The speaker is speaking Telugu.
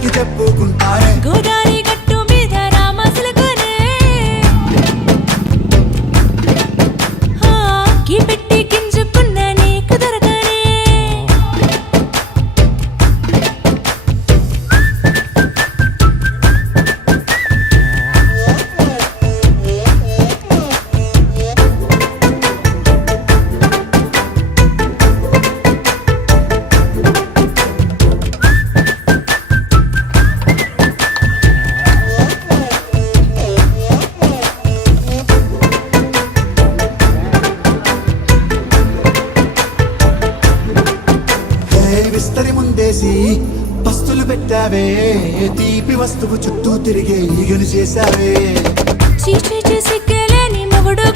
నలుగురికి చెప్పుకుంటానే గోదారి గట్టు మీద రామసులకునే కీ పెట్టి గింజుకున్న నీకు దొరకనే విస్తరి ముందేసి పస్తులు పెట్టావే తీపి వస్తువు చుట్టూ తిరిగే ఈగను చేశావే చీచి సిగ్గలేని మొగుడు